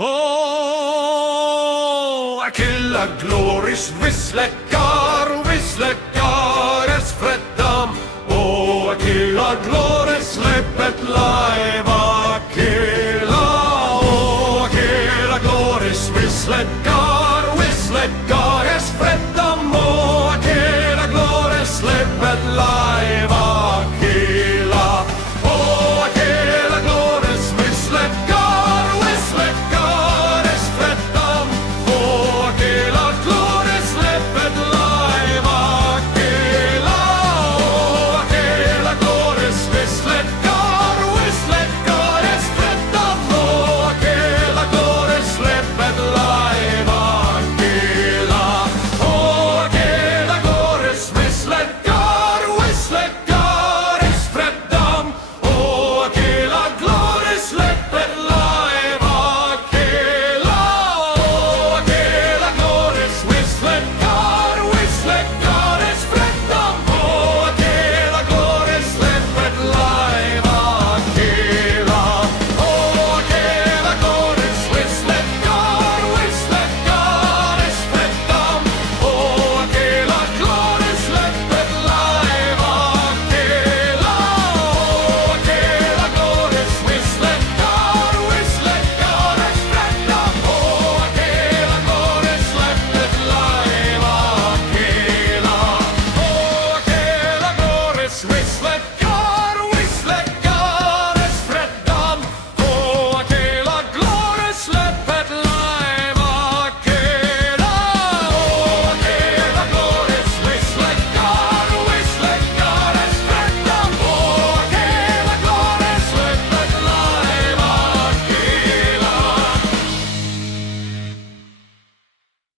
Oh, aquella gloris vislecares freddam. Oh, aquella gloris lepet laeva aquella. Oh, aquella gloris vislecares freddam. Oh, aquella gloris lepet laeva aquella. Oh, aquella gloris vislecares freddam. Oh, aquella gloris lepet laeva aquella. Oh, aquella gloris vislecares freddam. Oh, aquella gloris lepet laeva aquella. Oh, aquella gloris vislecares freddam. Oh, aquella gloris lepet laeva aquella. Oh, aquella gloris vislecares freddam. Oh, aquella gloris lepet laeva aquella. Oh, aquella gloris vislecares freddam. Oh, aquella gloris lepet laeva aquella. Oh, aquella gloris vislecares freddam. Oh, aquella gloris lepet laeva aquella. Oh, aquella gloris vislecares freddam. Oh, aquella gloris lepet laeva